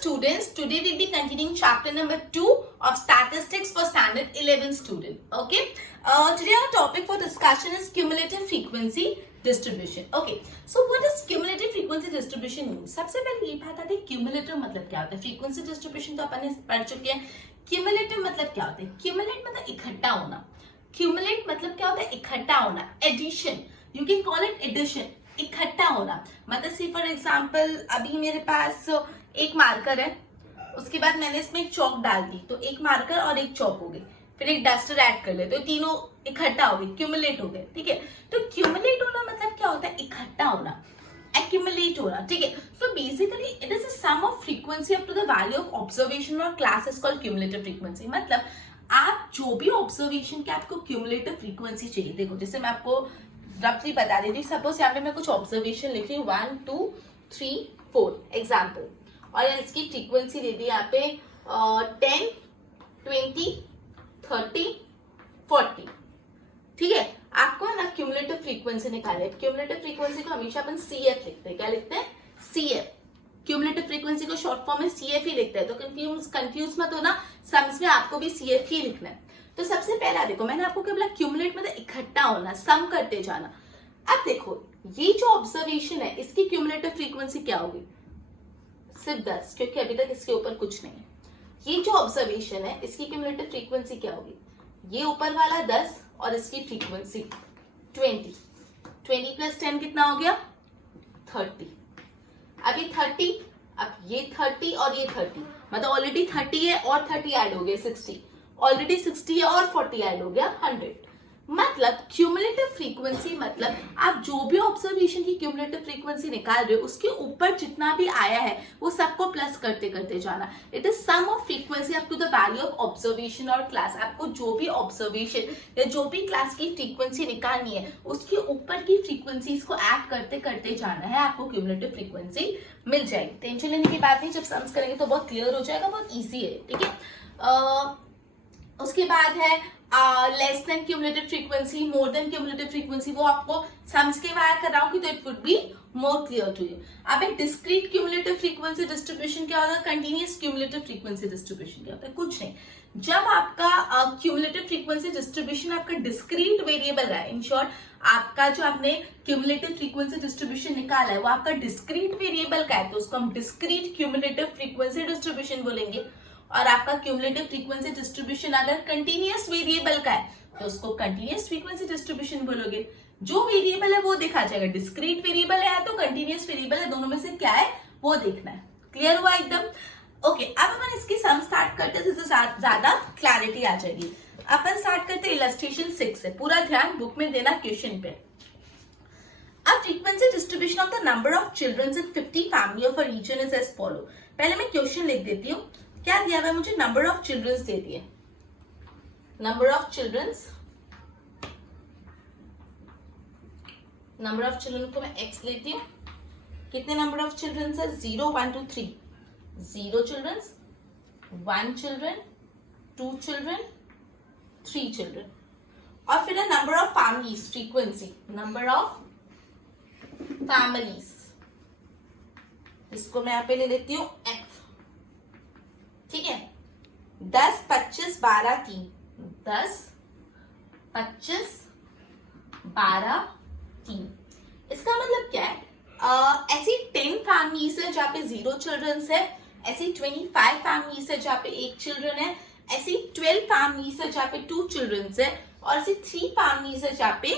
Students, today we'll be continuing chapter number 2 of statistics for standard 11 student. Okay, today our topic for discussion is cumulative frequency distribution. Okay, so what does cumulative frequency distribution mean? सबसे पहले ये बात आती है cumulative मतलब क्या होता है. frequency distribution तो अपन ने पढ़ चुके हैं. cumulative मतलब क्या होता है? cumulate मतलब इकट्ठा होना. cumulate मतलब क्या होता है? इकट्ठा होना. addition, you can call it addition. इकट्ठा होना मतलब सी फॉर एग्जाम्पल अभी मेरे पास एक मार्कर है, उसके बाद मैंने इसमें एक चौक डाल दी तो एक मार्कर और एक चौक हो गई, फिर एक डस्टर ऐड कर ले तो तीनों इकट्ठा हो गए, क्यूमुलेट हो गए. ठीक है, तो क्यूमुलेट होना मतलब क्या होता है? इकट्ठा होना, एक्यूमुलेट होना. ठीक है, so basically it is a sum of frequency up to the value of observation और class is called cumulative frequency. मतलब आप जो भी ऑब्जर्वेशन के आपको क्यूमुलेटिव फ्रीक्वेंसी चाहिए, देखो जैसे मैं आपको रफली बता देती हूँ. सपोज यहाँ पे मैं कुछ ऑब्जर्वेशन लिख रही हूँ 1 2 3 4 एग्जाम्पल, और इसकी फ्रीक्वेंसी दे दी यहाँ पे 10 20 30 40. ठीक है, आपको ना क्यूमुलेटिव फ्रीक्वेंसी निकाले. क्यूमुलेटिव फ्रीक्वेंसी को हमेशा अपन CF लिखते हैं. क्या लिखते हैं? CF. क्यूमुलेटिव फ्रीक्वेंसी को शॉर्ट फॉर्म में CF ही लिखते हैं, तो कंफ्यूज मत होना. सम्स में आपको भी CF ही लिखना है. तो सबसे पहला देखो, मैंने आपको क्या बोला? क्यूमुलेट मतलब इकट्ठा होना, सम करते जाना. अब देखो ये जो ऑब्जर्वेशन है इसकी क्यूमुलेटिव फ्रीक्वेंसी क्या होगी? सिर्फ 10, क्योंकि अभी तक इसके ऊपर कुछ नहीं है. ये जो ऑब्जर्वेशन है इसकी क्यूमुलेटिव फ्रीक्वेंसी क्या होगी? ये ऊपर वाला 10 और इसकी फ्रीक्वेंसी 20. 20 प्लस 10 कितना हो गया? 30. अब ये 30, अब ये 30 और ये 30, मतलब ऑलरेडी 30 है और 30 ऐड हो गए 60. ऑलरेडी 60 है और 40 ऐड हो गया 100. मतलब क्यूमुलेटिव फ्रीक्वेंसी मतलब आप जो भी ऑब्जर्वेशन की क्यूमुलेटिव फ्रीक्वेंसी निकाल रहे हो उसके ऊपर जितना भी आया है वो सबको प्लस करते करते जाना. It is sum of frequency up to the value of observation और क्लास. आपको जो भी ऑब्जर्वेशन या जो भी क्लास की फ्रीक्वेंसी निकालनी है उसके ऊपर की फ्रीक्वेंसीज को ऐड करते करते जाना है, आपको क्यूमुलेटिव फ्रीक्वेंसी मिल जाएगी. टेंशन लेने की बात नहीं, जब सम्स करेंगे तो बहुत क्लियर हो जाएगा, बहुत ईजी है. ठीक है, उसके बाद है less than cumulative frequency, more than cumulative frequency. वो आपको सम्स के वायर कर रहा हूँ कि तो it would be more clear to you. अब एक डिस्क्रीट क्यूमुलेटिव फ्रीक्वेंसी डिस्ट्रीब्यूशन क्या होता है? कंटिन्यूअस क्यूमुलेटिव फ्रीक्वेंसी डिस्ट्रीब्यूशन क्या होता है? कुछ नहीं. जब आपका क्यूमुलेटिव फ्रीक्वेंसी डिस्ट्रीब्यूशन आपका डिस्क्रीट वेरिएबल है, इन शॉर्ट आपका जो आपने क्यूमुलेटिव फ्रीक्वेंसी डिस्ट्रीब्यूशन निकाला है वो आपका डिस्क्रीट वेरिएबल का है, तो उसको हम डिस्क्रीट क्यूमुलेटिव फ्रीक्वेंसी डिस्ट्रीब्यूशन बोलेंगे. और आपका क्यूमुलेटिव फ्रीक्वेंसी डिस्ट्रीब्यूशन अगर कंटिन्यूअस वेरिएबल का है तो उसको कंटिन्यूअस फ्रीक्वेंसी डिस्ट्रीब्यूशन बोलोगे. जो वेरिएबल है वो देखा जाएगा, डिस्क्रीट वेरिएबल है तो कंटिन्यूअस वेरिएबल है, दोनों में से क्या है वो देखना है. क्लियर हुआ एकदम? ओके, अब अपन इसकी सम स्टार्ट करते हैं जिससे ज्यादा क्लैरिटी आ जाएगी. अपन स्टार्ट करते हैं इलस्ट्रेशन 6 से. पूरा ध्यान बुक में देना क्वेश्चन पे. अब frequency distribution of the number of children in 50 family of a region is as follow. पहले मैं क्वेश्चन लिख देती हूँ. क्या दिया हुआ है मुझे? नंबर ऑफ चिल्ड्रंस दे दिए. नंबर ऑफ चिल्ड्रंस को मैं x लेती हूँ. कितने नंबर ऑफ चिल्ड्रंस है? 0 1 2 3. 0 चिल्ड्रंस, 1 चिल्ड्रन, 2 चिल्ड्रन, 3 चिल्ड्रन. और फिर number of families, frequency number of families, इसको मैं यहाँ पे ले लेती हूँ f. ठीक है, 10 25 12 3. 10 25 12 3. इसका मतलब क्या है? ऐसी 10 फैमिलीज है जहाँ पे 0 चिल्ड्रंस है, ऐसी 25 फैमिलीज है जहाँ पे 1 चिल्ड्रन है, ऐसी 12 फैमिलीज है जहाँ पे 2 चिल्ड्रंस है, और ऐसी 3 फैमिलीज है जहाँ पे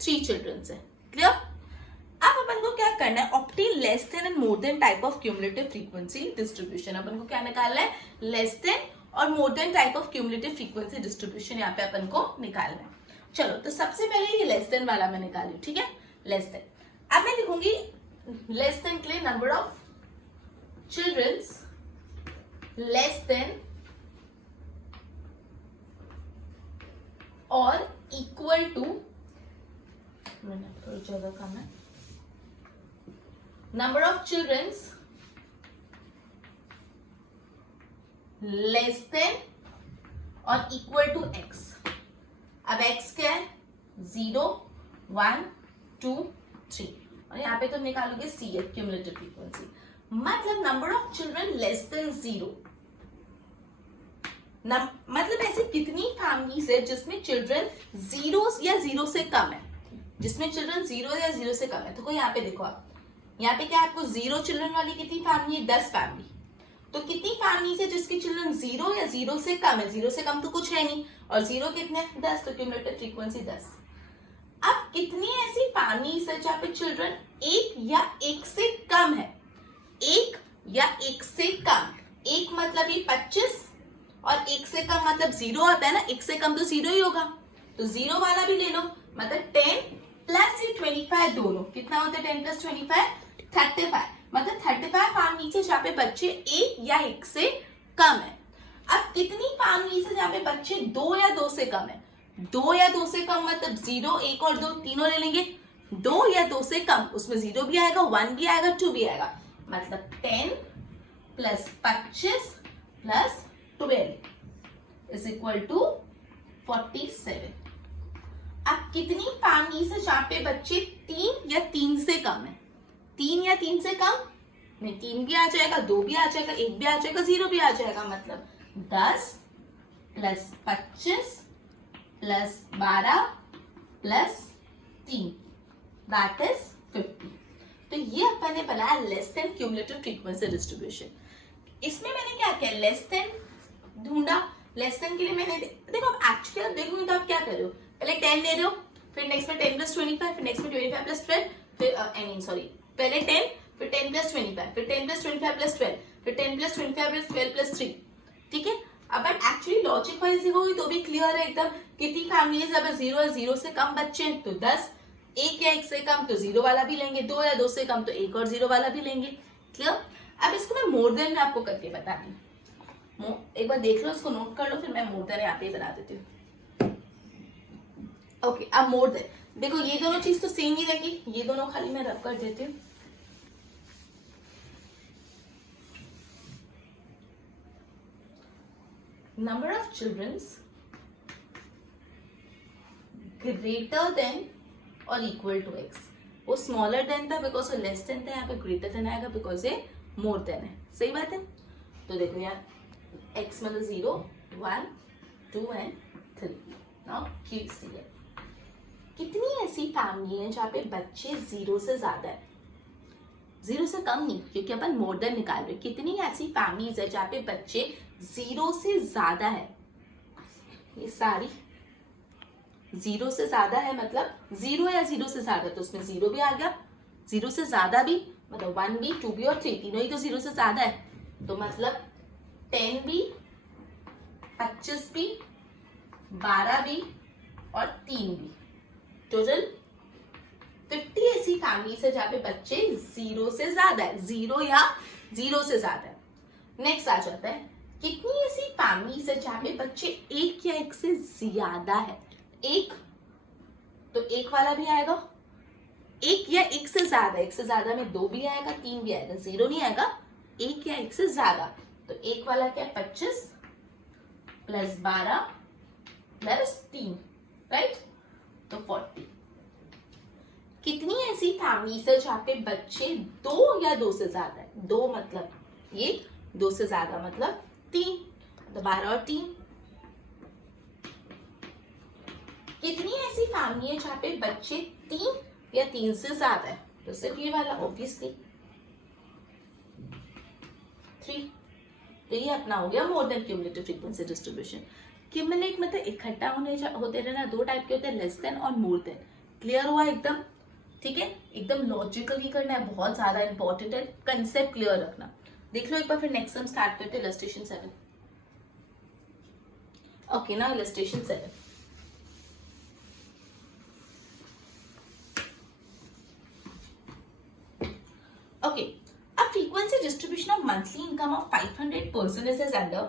3 चिल्ड्रंस है. क्लियर? अब अपन को क्या करना है? Obtain less than and more than type of cumulative frequency distribution. अपन को क्या निकालना है? लेस देन और more than type of cumulative frequency distribution यहाँ पे अपन को निकालना है. चलो, तो सबसे पहले ये लेस देन वाला मैं निकाली. ठीक है, लेस देन. अब मैं लिखूंगी लेस देन के लिए number of childrens less than और इक्वल टू, थोड़ी जगह कम है, number of childrens less than और इक्वल टू x. अब x क्या है? 0 1 2 3. और यहाँ पे तो निकालोगे CF क्यूमुलेटिव फ्रीक्वेंसी. मतलब number of children less than 0। मतलब ऐसी कितनी फैमिलीज है जिसमें चिल्ड्रन 0 या 0 से कम है, जिसमें चिल्ड्रन 0 या 0 से कम है। तो कोई यहाँ पे देखो, आप यहाँ पे क्या आपको 0 चिल्ड्रन वाली कितनी फैमिली है, 10 फैमिली। तो कितनी फैमिलीज है जिसके चिल्ड्रन 0 या 0 से कम है, 0 से कम तो कुछ है नहीं, और 0 कितने, 10, तो क्यूमुलेटिव फ्रीक्वेंसी 10। अब कितनी ऐसी फैमिलीज है जहाँ पे चिल्ड्रन 1 या 1 से कम है, 1 या 1 से कम, 1 मतलब ये 25 और 1 से कम मतलब 0 आता है ना, 1 से कम तो 0 ही होगा, तो 0 वाला भी ले लो, मतलब 10 प्लस ये 25 दोनों कितना होता है, 10 प्लस 25 35, मतलब 35 फैमिली है जहाँ पे बच्चे 1 या 1 से कम है। अब कितनी फैमिली है जहाँ पे बच्चे 2 या 2 से कम है, 2 या 2 से कम मतलब 0, 1 और 2 तीनों ले लेंगे, 2 या 2 से कम उसमें 0 भी आएगा, 1 भी आएगा, 2 भी आएगा, मतलब 10 plus 25 plus 12 is equal to 47। अब कितनी फैमिली है जहाँ पे बच्चे 3 या 3 से कम है, 3 या 3 से कम में 3 भी आ जाएगा, 2 भी आ जाएगा, 1 भी आ जाएगा, 0 भी आ जाएगा, मतलब 10 plus 25 plus 12 plus 3 that is 50। तो ये अपन ने बनाया less than cumulative frequency distribution. इसमें मैंने क्या किया, लेस देन ढूंढा, लेस देन के लिए मैंने देखो, अब एक्चुअली आप देखोगे तो आप क्या कर रहे हो, पहले 10 ले रहे हो, फिर नेक्स्ट में 10 प्लस 25, फिर नेक्स्ट में 25 प्लस 12, फिर आई मीन सॉरी पहले 10, फिर 10 प्लस 25, फिर 10 प्लस 25 प्लस 12, फिर 10 प्लस 25 प्लस 12 प्लस 3, ठीक है। अब एक्चुअली लॉजिक वाइज देखोगे तो भी क्लियर है एकदम, कितनी फैमिलीज अगर 0 या 0 से कम बच्चे हैं तो 10, 1 या 1 से कम तो 0 वाला भी लेंगे, 2 या 2 से कम तो 1 और 0 वाला भी लेंगे, क्लियर। अब इसको मैं मोर देन में आपको करके बताती हूँ, एक बार देख लो, इसको नोट कर लो, फिर मैं मोर देन यहाँ पे बना देती हूँ। ओके, अब मोर देन देखो, ये दोनों चीज तो सेम ही रहेगी, ये दोनों खाली मैं रब कर देती हूँ। Number of childrens greater than और इक्वल टू एक्स, वो स्मॉलर देन था बिकॉज वो लेस देन था, यहाँ पे ग्रेटर देन आएगा बिकॉज ये मोर देन है, सही बात है। तो देखो यार, x मतलब 0, 1, 2 एंड 3। नाउ कीप सीइंग, कितनी ऐसी फैमिली है जहाँ पे बच्चे 0 से ज्यादा है, 0 से कम नहीं, क्योंकि अपन मोर देन निकाल रहे। कितनी ऐसी फैमिलीज है जहाँ पे बच्चे 0 से ज्यादा है, ये सारी 0 से ज्यादा है, मतलब 0 या 0 से ज्यादा, तो उसमें 0 भी आ गया, 0 से ज्यादा भी मतलब 1 भी, 2 भी और 3 तीनों ही तो 0 से ज्यादा है, तो मतलब 10 भी, 25 भी, 12 भी और 3 भी, टोटल 50 ऐसी फैमिलीज है जहाँ पे बच्चे 0 से ज्यादा है, 0 या 0 से ज्यादा है। नेक्स्ट आ जाता है, कितनी ऐसी फैमिलीज है जहाँ पे बच्चे 1 या 1 से ज्यादा है, 1 तो 1 वाला भी आएगा, 1 या 1 से ज्यादा, 1 से ज्यादा में 2 भी आएगा, 3 भी आएगा, 0 नहीं आएगा, 1 या 1 से ज्यादा, तो 1 वाला क्या, 25 प्लस 12 प्लस 3, राइट, तो 40। कितनी ऐसी फैमिलीज है जहाँ पे बच्चे 2 या 2 से ज्यादा है, 2 मतलब ये, 2 से ज्यादा मतलब 3, तो 12 और 3। कितनी ऐसी फैमिली है जहाँ पे बच्चे 3 या 3 से ज्यादा है, तो सिर्फ ये वाला ऑब्वियसली 3। तो ये अपना हो गया more than cumulative frequency distribution. Cumulate मतलब इकट्ठा होते रहना, 2 टाइप के होते हैं, लेस देन और मोर देन। क्लियर हुआ एकदम, ठीक है, एकदम लॉजिकली करना है, बहुत ज्यादा इंपॉर्टेंट है, कंसेप्ट क्लियर रखना। देख लो एक बार, फिर नेक्स्ट सम स्टार्ट करते हैं, illustration 7। Okay, now illustration 7। Okay, a frequency distribution of monthly income of 500 personages is under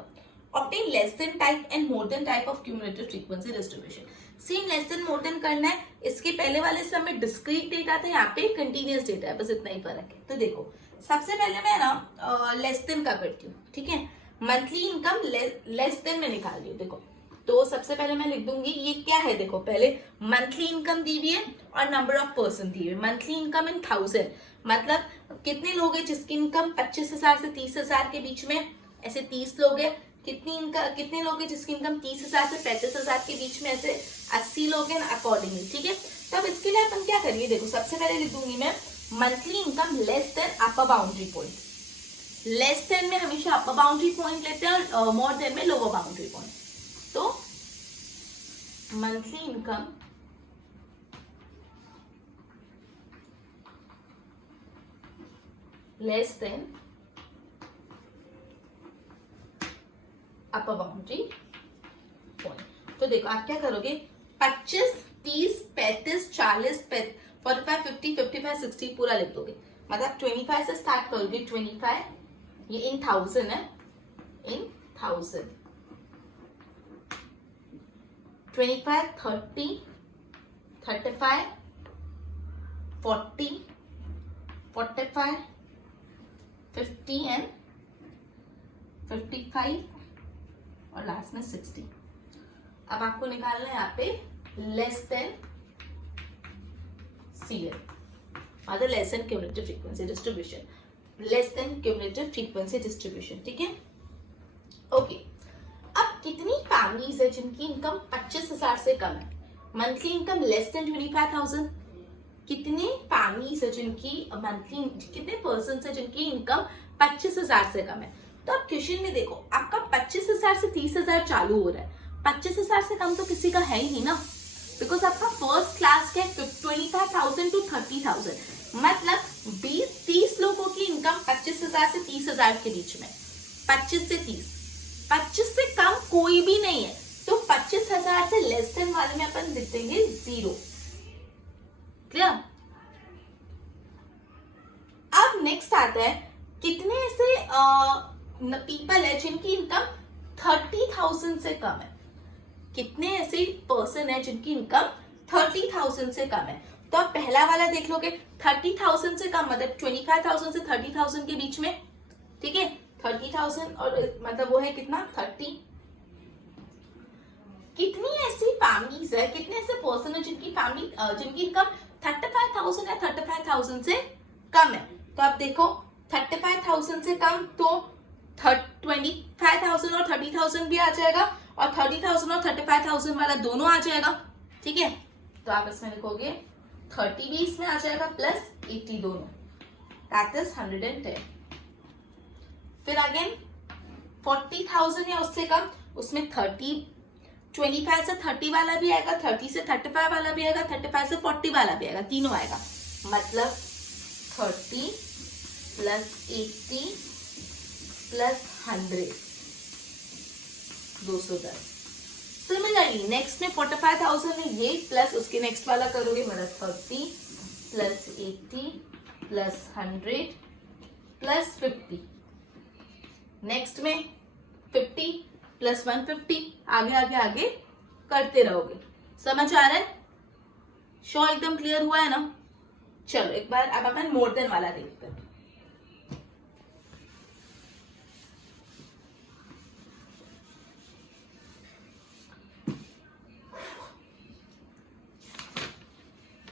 obtain less than type and more than type of cumulative frequency distribution. Same less than more than करना है, इसके पहले वाले सब में discrete data था, यहाँ पे कंटिन्यूअस डेटा है, बस इतना ही फर्क है। तो देखो, सबसे पहले मैं ना लेस देन का करती हूँ, ठीक है, मंथली इनकम लेस देन में निकाल रही हूँ। देखो तो सबसे पहले मैं लिख दूंगी ये क्या है, देखो पहले मंथली इनकम दी हुई है और नंबर ऑफ पर्सन दी हुई है। मंथली इनकम इन 1000, मतलब कितने लोग हैं जिसकी इनकम 25,000 से 30,000 के बीच में, ऐसे 30 लोग हैं। कितने लोग हैं जिसकी इनकम 30,000 से 35,000 के बीच में, ऐसे 80 लोग हैं अकॉर्डिंगली, ठीक है। तो अब इसके लिए अपन क्या करेंगे, देखो सबसे पहले लिख दूंगी मैं मंथली इनकम लेस देन अपर बाउंड्री पॉइंट। लेस देन में हमेशा अपर बाउंड्री पॉइंट लेते हैं और मोर देन में लोअर बाउंड्री पॉइंट। तो मंथली इनकम लेस देन अपर बाउंड्री पॉइंट। तो देखो आप क्या करोगे, 25, 30, 35, 40, 45, 50, 55, 60 पूरा लिख दोगे। मतलब 25 से स्टार्ट करोगे, 25 ये इन 1000 है, इन 1000, 25, 30, 35, 40, 45, 50 एंड 55 और लास्ट में 60। अब आपको निकालना है यहाँ पे लेस देन CL, मतलब less than cumulative frequency distribution, less than cumulative frequency distribution, ठीक है। ओके, अब कितनी फैमिलीज है जिनकी इनकम 25,000 से कम है, मंथली इनकम लेस देन 25,000। कितने फैमिलीज है जिनकी मंथली, कितने पर्सन है जिनकी इनकम 25,000 से कम है। तो अब क्वेश्चन में देखो आपका 25,000 से 30,000 चालू हो रहा है, 25,000 से कम तो किसी का है ही नहीं ना, बिकॉज आपका फर्स्ट क्लास का 25,000 टू 30,000, मतलब 20-30 लोगों की इनकम 25,000 से 30,000 के बीच में, 25 से 30, 25 से कम कोई भी नहीं है। तो 25,000 से लेस देन वाले में अपन लिख देंगे 0। क्लियर। अब नेक्स्ट आता है कितने ऐसे पीपल है जिनकी इनकम 30,000 से कम है, कितने ऐसे पर्सन है जिनकी इनकम 30,000 से कम है। तो आप पहला वाला देख लोगे, 30,000 से कम मतलब 25,000 से 30,000 के बीच में, ठीक है। 30,000 और मतलब वो है कितना 30। कितनी ऐसी फैमिलीज है, कितने ऐसे पर्सन है जिनकी फैमिली जिनकी इनकम 35,000 या 35,000 से कम है। तो आप देखो 35,000 से कम तो 25,000 और 30,000 भी आ जाएगा और 30,000 और 35,000 वाला दोनों आ जाएगा, ठीक है। तो आप इसमें लिखोगे 30 भी इसमें आ जाएगा प्लस 80 दोनों, दैट इज 110। फिर अगेन 40,000 या उससे कम, उसमें 25 से 30 वाला भी आएगा, 30 से 35 वाला भी आएगा, 35 से 40 वाला भी आएगा, तीनों आएगा, मतलब 30 प्लस 80 प्लस 100 210। सिमिलरली नेक्स्ट में 45,000 है ये, प्लस उसके नेक्स्ट वाला करोगे मतलब 30 प्लस 80 प्लस 100 प्लस 50, नेक्स्ट में 50 प्लस 150, आगे आगे आगे करते रहोगे। समझ आ रहा है? शो एकदम क्लियर हुआ है ना? चलो एक बार अब अपन मोर देन वाला देखते हैं।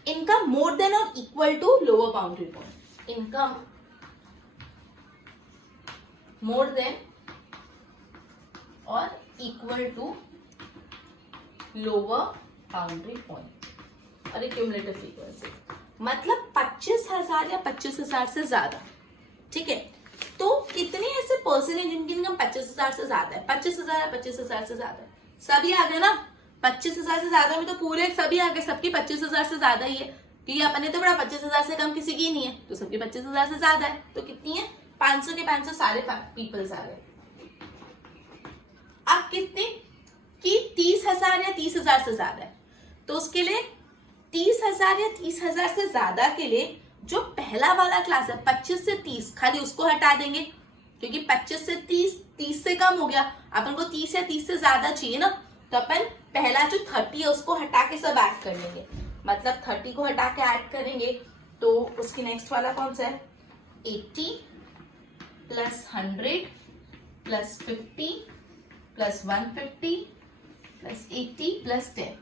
इनकम मोर देन और equal to lower boundary point, income more than और equal to lower boundary point और क्यूमुलेटिव फ्रीक्वेंसी, मतलब 25,000 या 25,000 से ज्यादा, ठीक है। तो कितने ऐसे पर्सन है जिनकी इनकम 25,000 से ज्यादा है, 25,000 या 25,000 से ज्यादा है, सभी आ गए ना। 25,000 से ज्यादा में तो पूरे सभी आ गए, सबकी 25,000 से ज्यादा ही है, क्योंकि अपने तो बड़ा 25,000 से कम किसी की नहीं है, तो सबकी 25,000 से ज्यादा है। तो कितनी है 500 के 500 सारे पीपल्स आ गए। अब कितने की 30,000 या 30,000 से ज्यादा है, तो उसके लिए 30,000 या 30,000 से ज्यादा के लिए जो पहला वाला क्लास है 25 से 30, खाली उसको हटा देंगे, क्योंकि 25 से 30 से कम हो गया, अपन को 30 या 30 से ज्यादा चाहिए ना, तो अपन पहला जो 30 है उसको हटा के सब ऐड कर लेंगे, मतलब 30 को हटा के ऐड करेंगे तो उसकी नेक्स्ट वाला कौन सा है 80 plus 100 plus 50 plus 150 plus 80 plus 10।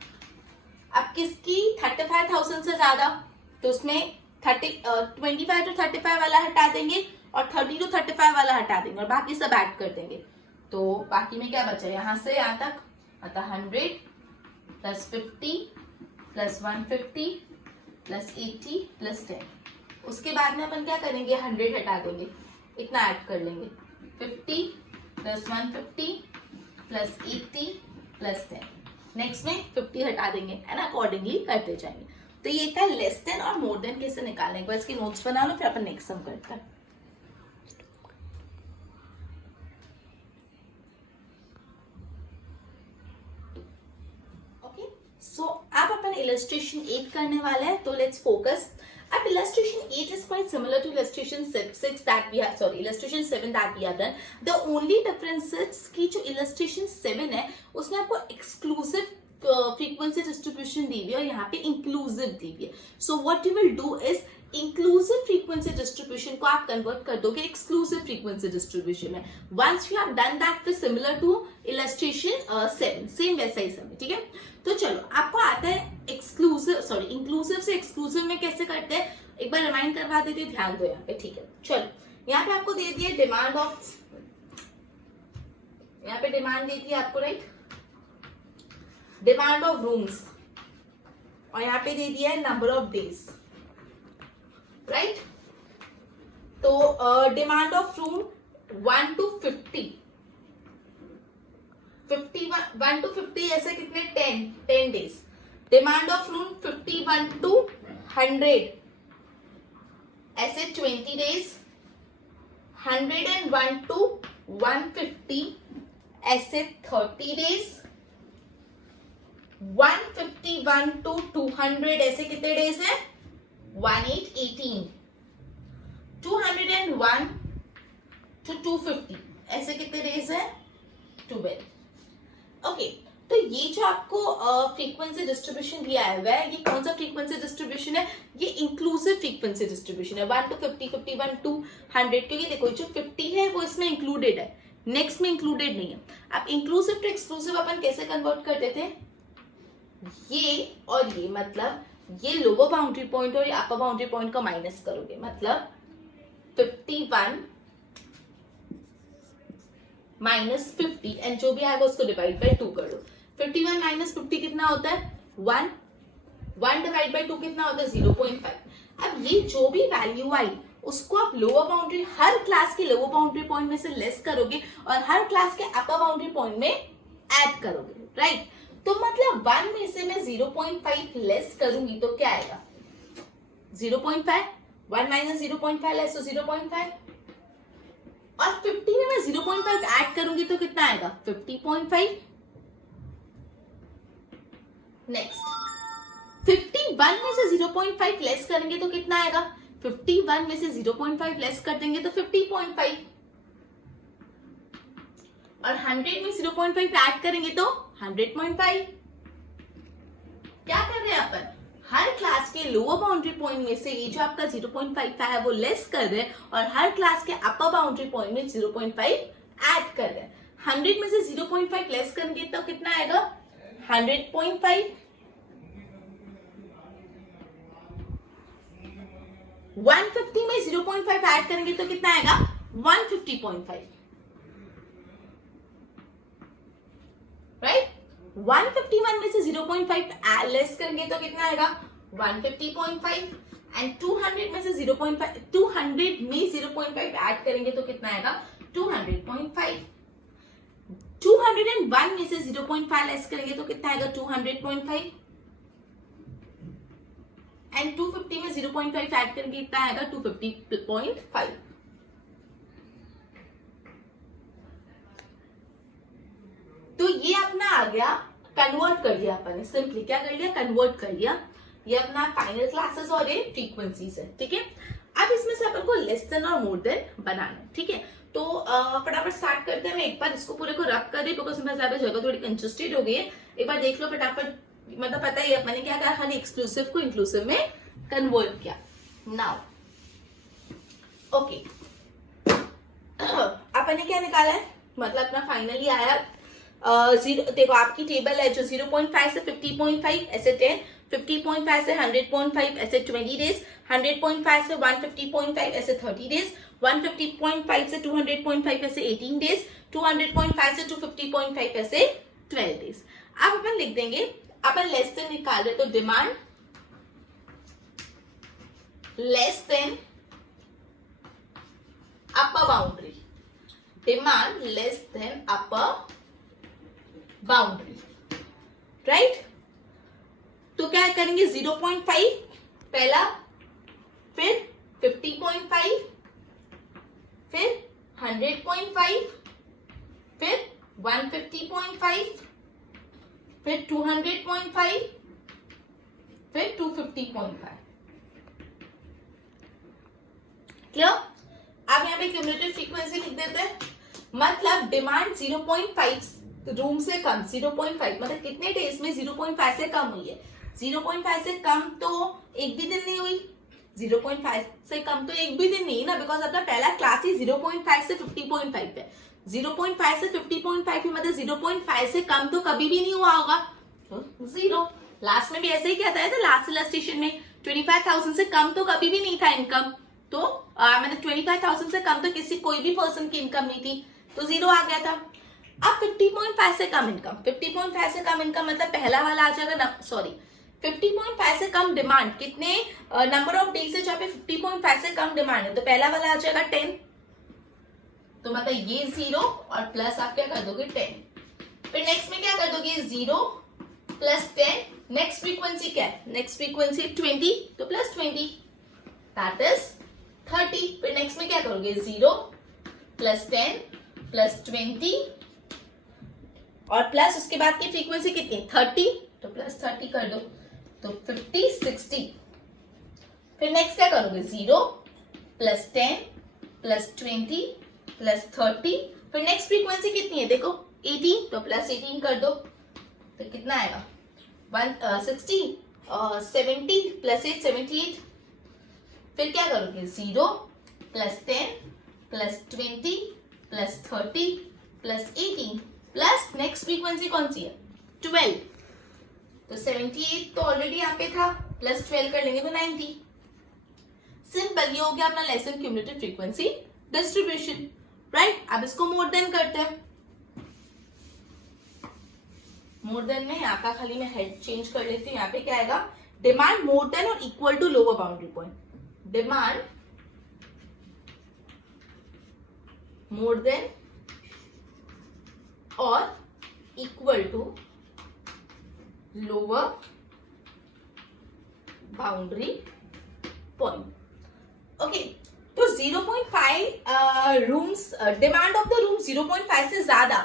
अब किसकी 35,000 से ज्यादा, तो उसमें 25 to 35 वाला हटा देंगे और 30 to 35 वाला हटा देंगे और बाकी सब ऐड कर देंगे। तो बाकी में क्या बचा, यहाँ से यहाँ तक, अतः 100 प्लस 50 प्लस 150 प्लस 80 प्लस 10। उसके बाद में अपन क्या करेंगे, 100 हटा देंगे, इतना ऐड कर लेंगे, 50 प्लस 150 प्लस 80 प्लस 10। नेक्स्ट में 50 हटा देंगे एंड अकॉर्डिंगली करते जाएंगे। तो ये था लेस देन और मोर देन कैसे निकालने के। इसके नोट्स बना लो, फिर अपन नेक्स्ट सम करते हैं। ओके, सो अब अपन इलस्ट्रेशन 8 करने वाले हैं, तो लेट्स फोकस। अब illustration 8 is quite similar to illustration 6 that we have, sorry, illustration 7 that we have done. The only difference is कि जो illustration 7 है उसमें आपको exclusive frequency distribution दी हुई है और यहाँ पे inclusive दी हुई है। So what you will do is inclusive frequency distribution को आप convert कर दोगे exclusive frequency distribution में। Once you have done that, तो similar to illustration 7, same वैसा ही सब, ठीक है। तो चलो, आपको आता है इंक्लूसिव से एक्सक्लूसिव में कैसे करते हैं, एक बार रिमाइंड करवा देते, ध्यान दो यहाँ पे, ठीक है। चलो, यहाँ पे आपको दे दिया डिमांड ऑफ, यहाँ पे डिमांड दी थी आपको, राइट, डिमांड ऑफ रूम्स, और यहाँ पे दे दिया है नंबर ऑफ डेज, राइट। तो demand of room 1 to 50, 1 to 50 ऐसे कितने, 10 days. Demand of room 51 to 100 ऐसे 20 डेज। 101 to 150 ऐसे 30 डेज। 151 to 200 ऐसे कितने डेज है, 18। 201 to 250 ऐसे कितने डेज है, 12। ओके, तो ये जो आपको फ्रीक्वेंसी डिस्ट्रीब्यूशन दिया है ये कौन सा फ्रीक्वेंसी डिस्ट्रीब्यूशन है, ये इंक्लूसिव फ्रीक्वेंसी डिस्ट्रीब्यूशन है। 1 to 50, 51 to 100, क्योंकि देखो जो 50 है वो इसमें इंक्लूडेड है, नेक्स्ट में इंक्लूडेड नहीं है। अब इंक्लूसिव टू एक्सक्लूसिव अपन कैसे कन्वर्ट करते थे, ये और ये, मतलब ये लोअर बाउंड्री पॉइंट और ये अपर बाउंड्री पॉइंट का माइनस करोगे, मतलब 51 माइनस 50 एंड जो भी आएगा उसको डिवाइड बाय 2 कर दो। 51 माइनस 50 कितना होता है, 1। 1 डिवाइड बाय 2 कितना होता है, 0.5। अब ये जो भी वैल्यू आई उसको आप लोअर बाउंड्री, हर क्लास के लोअर बाउंड्री पॉइंट में से लेस करोगे और हर क्लास के अपर बाउंड्री पॉइंट में ऐड करोगे, राइट। तो मतलब 1 में से मैं 0.5 लेस करूंगी तो क्या आएगा, 0.5। 1 माइनस 0.5 लेस तो 0.5, और 50 में मैं 0.5 ऐड करूंगी तो कितना आएगा, 50.5। नेक्स्ट, 51 में से 0.5 लेस करेंगे तो कितना आएगा, 51 में से 0.5 लेस कर देंगे तो 50.5, और 100 में 0.5 ऐड करेंगे तो 100.5। क्या कर रहे हैं अपन, हर क्लास के लोअर बाउंड्री पॉइंट में से ये जो आपका 0.5 है वो लेस कर रहे हैं और हर क्लास के अपर बाउंड्री पॉइंट में 0.5 ऐड कर रहे हैं। 100 में से 0.5 लेस करेंगे तो कितना आएगा, 100.5। 150 में 0.5 ऐड करेंगे तो कितना आएगा, 150.5, राइट। 151 में से 0.5 लेस करेंगे तो कितना आएगा, 150.5, एंड 200 में से 200 में 0.5 ऐड करेंगे तो कितना आएगा, 200.5। 201 में से 0.5 लेस करेंगे तो कितना आएगा, 200.5, एंड 250 में 0.5 ऐड करेंगे कितना आएगा, 250.5। तो ये अपना आ गया, कन्वर्ट कर लिया अपन ने, सिंपली क्या कर लिया, कन्वर्ट कर लिया। ये अपना फाइनल क्लासेस और ये फ्रीक्वेंसीज है, ठीक है। अब इसमें से अपन को लेस देन और मोर देन बनाना है, ठीक है। तो फटाफट स्टार्ट करते हैं। मैं एक बार इसको पूरे को रब कर दी बिकॉज मेरे ज्यादा जगह थोड़ी कंजस्टेड हो गई है। एक बार देख लो फटाफट, मतलब पता ही है मैंने क्या कहा, खाली एक्सक्लूसिव को इंक्लूसिव में कन्वर्ट किया। नाउ ओके, अपन ने क्या निकाला है, मतलब अपना फाइनली आया देखो आपकी टेबल है जो 0.5 से 50.5 ऐसे 10, 50.5 से 100.5 ऐसे 20 डेज, 100.5 से 150.5 ऐसे 30 डेज, 150.5 से 200.5 ऐसे 18 डेज, 200.5 से 250.5 ऐसे 12 डेज. अब अपन लिख देंगे, अपन लेस देन निकाल रहे तो डिमांड लेस देन अपर बाउंड्री, डिमांड लेस देन अपर बाउंड्री, राइट. तो क्या करेंगे 0.5 पहला, फिर 50.5, फिर 100.5, फिर 150.5, फिर 200.5, फिर 250.5. क्लियर. अब यहाँ पे क्यूमुलेटिव फ्रीक्वेंसी लिख देते हैं. मतलब डिमांड 0.5 रूम से कम, 0.5 मतलब कितने डेज में 0.5 से कम हुई है. 0.5 से कम तो एक भी दिन नहीं हुई, 0.5 से कम तो एक भी दिन नहीं ना, बिकॉज अपना पहला क्लास ही 0.5 से 50.5 है. 0.5 से 50.5 मतलब 0.5 से कम तो कभी भी नहीं हुआ होगा, तो जीरो. लास्ट में भी ऐसे ही क्या था, लास्ट इलस्ट्रेशन में 25,000 से कम तो कभी भी नहीं था इनकम, तो मतलब 25,000 से कम तो किसी कोई भी पर्सन की इनकम नहीं थी, तो जीरो आ गया था. अब 50.5 से कम इनकम, 50.5 से कम इनकम मतलब पहला वाला आ जाएगा, सॉरी 50.5 से कम डिमांड, कितने नंबर ऑफ डेज है जहाँ पे 50.5 से कम डिमांड है, तो पहला वाला आ जाएगा 10, तो मतलब ये 0 और प्लस आप क्या कर दोगे 10. फिर नेक्स्ट में क्या कर दोगे 0 प्लस 10, नेक्स्ट फ्रीक्वेंसी क्या है, नेक्स्ट फ्रीक्वेंसी 20, तो प्लस 20 दैट इज 30. फिर नेक्स्ट में क्या करोगे 0 प्लस 10 प्लस 20 और प्लस उसके बाद की फ्रीक्वेंसी कितनी 30, तो प्लस 30 कर दो, तो 50 60. फिर नेक्स्ट क्या करोगे 0 प्लस 10 प्लस 20 प्लस 30. फिर नेक्स्ट फ्रीक्वेंसी कितनी है देखो 18, तो प्लस 18 कर दो, तो कितना आएगा 60 70 प्लस 8 78. फिर क्या करोगे 0 plus 10 plus 20 plus 30 plus 18 plus next frequency कौन सी है 12, तो 78 तो ऑलरेडी यहाँ पे था, प्लस 12 कर लेंगे तो 90. सिंपल, ये हो गया अपना lesson cumulative frequency distribution, right. अब इसको मोर देन करते हैं. मोर देन में यहाँ का खाली मैं हेड चेंज कर लेती हूँ. यहाँ पे क्या आएगा डिमांड मोर देन और equal to lower boundary point, demand more than और equal to lower boundary point. Okay, तो 0.5 rooms, demand of the room 0.5 से ज्यादा,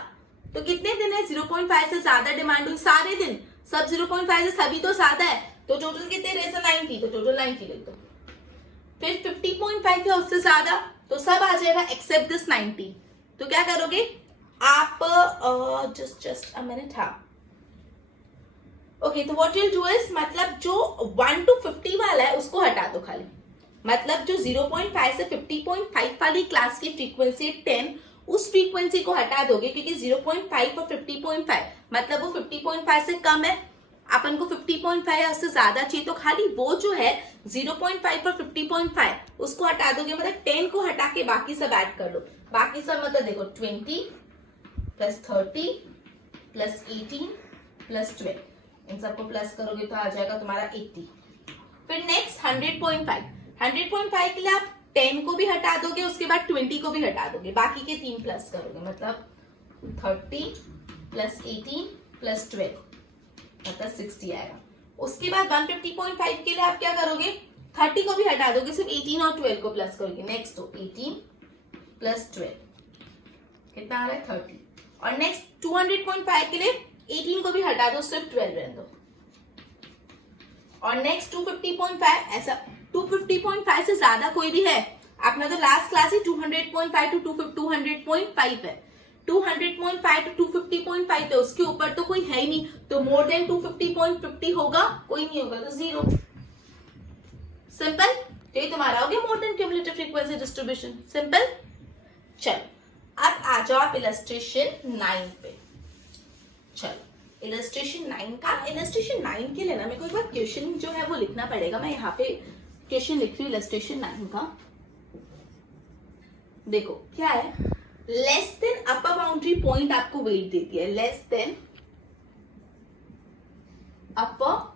तो कितने दिन है 0.5 से ज्यादा डिमांड हुई, सारे दिन, सब 0.5 से सभी तो ज्यादा है, तो टोटल कितने रहे 90, तो टोटल 90 लिख दो. फिर 50.5 है उससे ज्यादा, तो सब आ जाएगा एक्सेप्ट दिस 90. तो क्या करोगे आप जस्ट अ मिनट, हाँ ओके. तो व्हाट यू डू इज, मतलब जो 1 to 50 वाला है उसको हटा दो खाली, मतलब जो 0.5 से 50.5 वाली क्लास की फ्रीक्वेंसी 10, उस फ्रीक्वेंसी को हटा दोगे, क्योंकि 0.5 और 50.5 मतलब वो 50.5 से कम है, अपन को 50.5 या उससे ज्यादा चाहिए, तो खाली वो जो है 0.5 और 50.5 उसको हटा दोगे, मतलब 10 को हटा के बाकी सब ऐड कर लो. बाकी सब मतलब देखो 20 प्लस 30 प्लस 18 प्लस 12, इन सबको प्लस करोगे तो आ जाएगा तुम्हारा 80. फिर नेक्स्ट 100.5, 100.5 के लिए आप 10 को भी हटा दोगे, उसके बाद 20 को भी हटा दोगे, बाकी के 3 प्लस करोगे, मतलब 30 प्लस 18 प्लस 12 मतलब 60 आएगा. उसके बाद 150.5 के लिए आप क्या करोगे 30 को भी हटा दोगे, सिर्फ 18 और 12 को प्लस करोगे. नेक्स्ट तो 18 प्लस 12 कितना आ रहा है 30. और नेक्स्ट 200.5 के लिए 18 को भी हटा दो, सिर्फ 12 रहने दो. और नेक्स्ट 250.5, ऐसा 250.5 से ज्यादा कोई भी है, अपना तो लास्ट क्लास ही 200.5 टू 200.5 है, 200.5 टू 250.5 है, उसके ऊपर तो कोई है ही नहीं, तो मोर देन 250.50 होगा, कोई नहीं होगा, तो जीरो. सिंपल, ये तुम्हारा हो गया more than cumulative frequency distribution. Simple. चलो अब आ जाओ आप इलस्ट्रेशन 9 पे. चलो इलस्ट्रेशन 9 का, इलस्ट्रेशन 9 के लिए ना मेरे को एक बार क्वेश्चन जो है वो लिखना पड़ेगा। मैं यहाँ पे क्वेश्चन लिख रही हूँ इलस्ट्रेशन 9 का। देखो क्या है, लेस देन अपर बाउंड्री पॉइंट आपको वेट दे दिया है, लेस देन अपर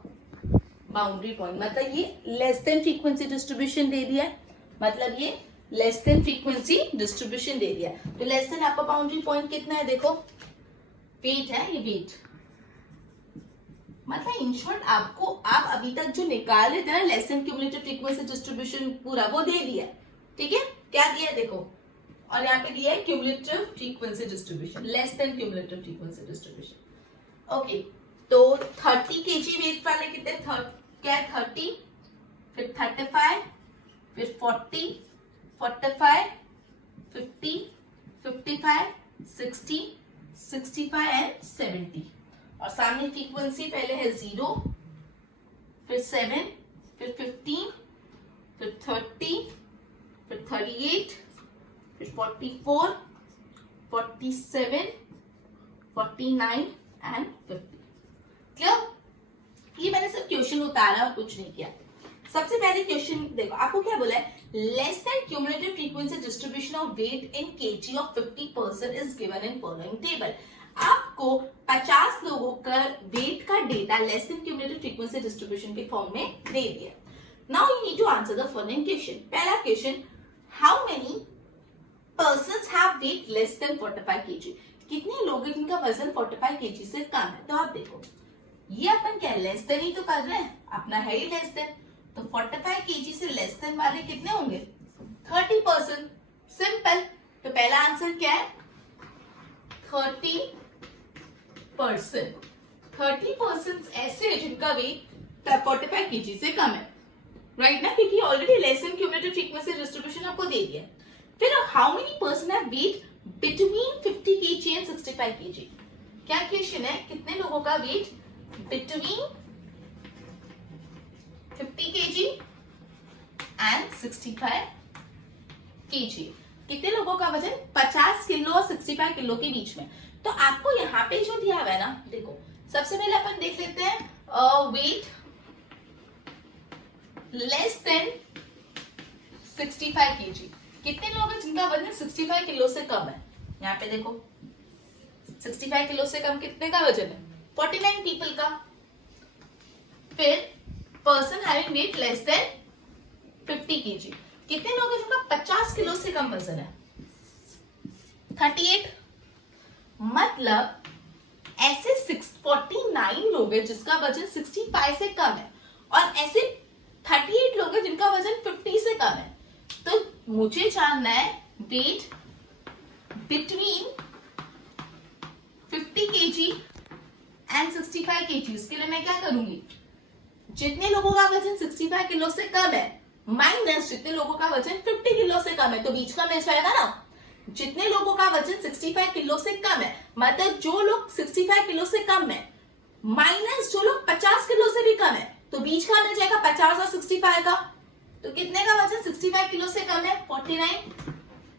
बाउंड्री पॉइंट, मतलब ये लेस देन फ्रीक्वेंसी डिस्ट्रीब्यूशन दे दिया है, मतलब ये लेस देन फ्रीक्वेंसी डिस्ट्रीब्यूशन दे दिया है। तो लेस देन अपर बाउंड्री पॉइंट कितना है, देखो वेट है, ये वेट, मतलब इन शॉर्ट आपको आप अभी तक जो निकाल रहे थे ना less than cumulative frequency distribution पूरा वो दे दिया, ठीक है। क्या दिया है देखो, और यहाँ पे दिया है cumulative frequency distribution, less than cumulative frequency distribution. Okay, तो 30 kg वेट वाले कितने, क्या है 30, फिर 35, फिर 40, 45, 50, 55, 60, 65 एंड 70। और सामने फ्रीक्वेंसी पहले है 0, फिर 7, फिर 15, फिर 30, फिर 38, फिर 44, 47, 49 एंड 50। क्लियर? ये मैंने सिर्फ क्वेश्चन उतारा और कुछ नहीं किया। सबसे पहले क्वेश्चन देखो, आपको क्या बोला है, less than cumulative frequency distribution of weight in kg of 50% is given in following table. आपको 50 लोगों का वेट का data less than cumulative frequency distribution के फॉर्म में दे दिया। Now you need to answer the following question. पहला question, how many persons have weight less than 45 kg। कितने लोग हैं जिनका वजन 45 kg से कम है। तो आप देखो, ये अपन क्या लेस देन ही तो कर रहे हैं, अपना है ही लेस देन, तो 45 kg से लेस देन वाले कितने होंगे, 30%। सिंपल। तो पहला आंसर क्या है, 30%। 30% ऐसे है जिनका वेट 45 kg से कम है, राइट ना, क्योंकि already less than cumulative frequency distribution आपको दे दिया। फिर how many person have weight between 50 kg and 65 kg। क्या क्वेश्चन है, कितने लोगों का weight between 50 kg and 65 kg, कितने लोगों का वजन 50 किलो और 65 किलो के बीच में। तो आपको यहाँ पे जो दिया हुआ है ना, देखो सबसे पहले अपन देख लेते हैं वेट लेस देन 65 kg। कितने लोग हैं जिनका वजन 65 किलो से कम है। यहाँ पे देखो 65 किलो से कम कितने का वजन है, 49 पीपल का। फिर person having wait less then 50 kg, कितने लोग हैं जिनका 50 किलो से कम वजन है, 38। मतलब ऐसे 49 लोग हैं जिसका वजन 65 से कम है, और ऐसे 38 लोग हैं जिनका वजन 50 से कम है। तो मुझे जानना है weight between 50 kg and 65 kg। इसके लिए मैं क्या करूंगी, जितने लोगों का वजन 65 किलो से कम है माइनस जितने लोगों का वजन 50 किलो से कम है, तो बीच का मिल जाएगा ना। जितने लोगों का वजन 65 किलो से कम है, मतलब जो लोग 65 किलो से कम है माइनस जो लोग 50 किलो से भी कम है, तो बीच का मिल जाएगा 50 और 65 का। तो कितने का वजन 65 किलो से कम है, 49,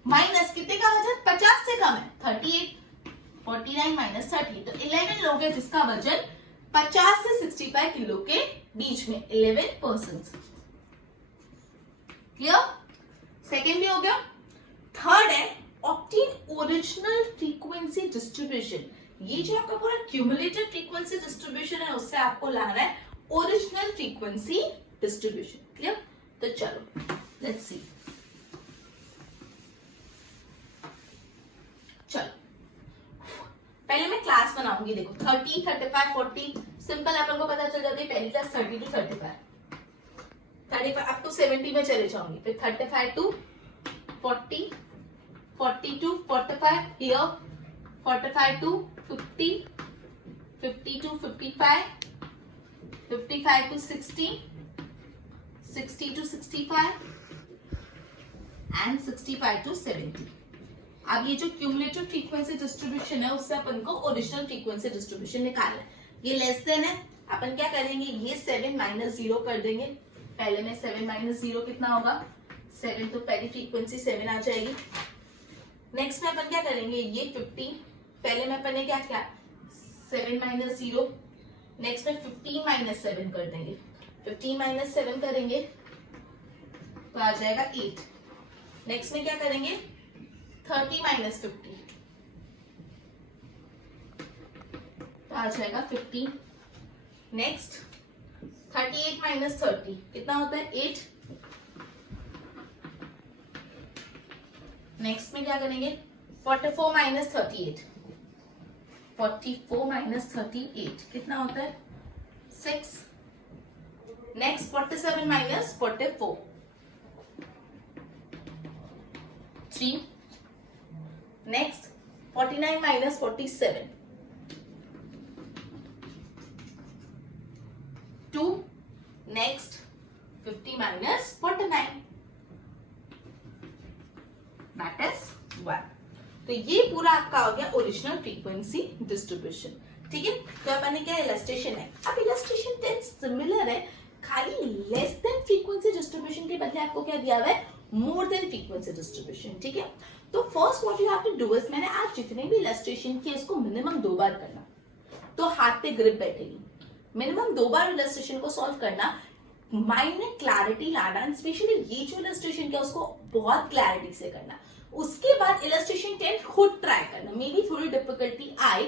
माइनस कितने का वजन 50 से कम है, 38। 49 माइनस 30, तो 11 लोग हैं जिसका वजन 50 से 65 किलो के बीच में, 11%। क्लियर? सेकेंड भी हो गया। थर्ड है ऑब्टेन ओरिजिनल फ्रीक्वेंसी डिस्ट्रीब्यूशन। ये जो आपका पूरा क्यूमुलेटिव फ्रीक्वेंसी डिस्ट्रीब्यूशन है, उससे आपको लाना है ओरिजिनल फ्रीक्वेंसी डिस्ट्रीब्यूशन। क्लियर? तो चलो लेट्स सी। चलो पहले मैं क्लास बनाऊंगी। देखो 30, 35, 40 सिंपल अपन को पता चल जाती है। पहली क्लास 30 टू 35 अप टू 70 में चले जाऊंगी। फिर 35 टू 40, 40 टू 45 हियर, 45 to 50, 50 to 55, 55 to 60, 60 to 65 and 65 to 70। अब ये जो क्यूमुलेटिव फ्रीक्वेंसी डिस्ट्रीब्यूशन है उससे अपन को ओरिजिनल फ्रीक्वेंसी डिस्ट्रीब्यूशन निकालना है। ये लेस देन है, अपन क्या करेंगे, ये 7 माइनस 0 कर देंगे। पहले में 7 माइनस 0 कितना होगा, 7, तो पहली फ्रीक्वेंसी 7 आ जाएगी। नेक्स्ट में अपन क्या करेंगे, ये 50, पहले में अपन ने क्या किया 7 माइनस 0। नेक्स्ट में 15 माइनस 7 कर देंगे। 15 माइनस 7 करेंगे तो आ जाएगा 8। नेक्स्ट में क्या करेंगे 30 माइनस 50 तो आ जाएगा 15। नेक्स्ट 38 माइनस 30 कितना होता है 8। नेक्स्ट में क्या करेंगे 44 माइनस 38। 44 माइनस 38 कितना होता है 6। Next 47 minus 44 3। Next 49 minus 47 2। Next 50 minus 49 that is 1। तो ये पूरा आपका हो गया ओरिजिनल फ्रीक्वेंसी डिस्ट्रीब्यूशन। ठीक है, तो अपन ने क्या इलस्ट्रेशन है। अब इलस्ट्रेशन टेंस सिमिलर है, खाली लेस देन फ्रीक्वेंसी डिस्ट्रीब्यूशन के बदले आपको क्या दिया हुआ है मोर देन फ्रीक्वेंसी डिस्ट्रीब्यूशन। ठीक है, तो first what you have to do is मैंने आज जितने भी इलस्ट्रेशन किए इसको मिनिमम 2 बार करना, तो हाथ पे ग्रिप बैठेगी। मिनिमम 2 बार इलस्ट्रेशन को सॉल्व करना, माइंड में क्लैरिटी लाना, स्पेशली ये जो इलस्ट्रेशन किया उसको बहुत क्लैरिटी से करना। उसके बाद इलस्ट्रेशन 10 खुद ट्राई करना। मे बी थोड़ी डिफिकल्टी आए,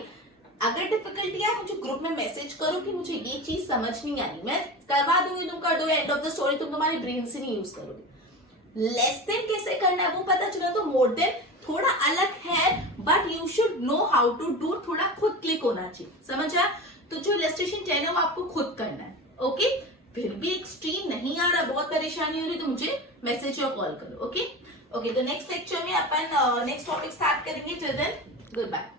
अगर डिफिकल्टी आए मुझे ग्रुप में मैसेज करो कि मुझे ये चीज समझ नहीं आ रही, मैं करवा दूंगी, तुम कर दो, एंड ऑफ द स्टोरी तुम तुम्हारे ब्रेन से नहीं यूज करोगे। लेस देन कैसे करना है वो पता चला तो मोर देन थोड़ा अलग है, but you should know how to do, थोड़ा खुद क्लिक होना चाहिए, समझ आया। तो जो इलस्ट्रेशन 10 है वो आपको खुद करना है। ओके, फिर भी एक्सट्रीम नहीं आ रहा, बहुत परेशानी हो रही तो मुझे मैसेज या कॉल करो। ओके, तो नेक्स्ट लेक्चर में अपन नेक्स्ट टॉपिक स्टार्ट करेंगे। Till then good bye.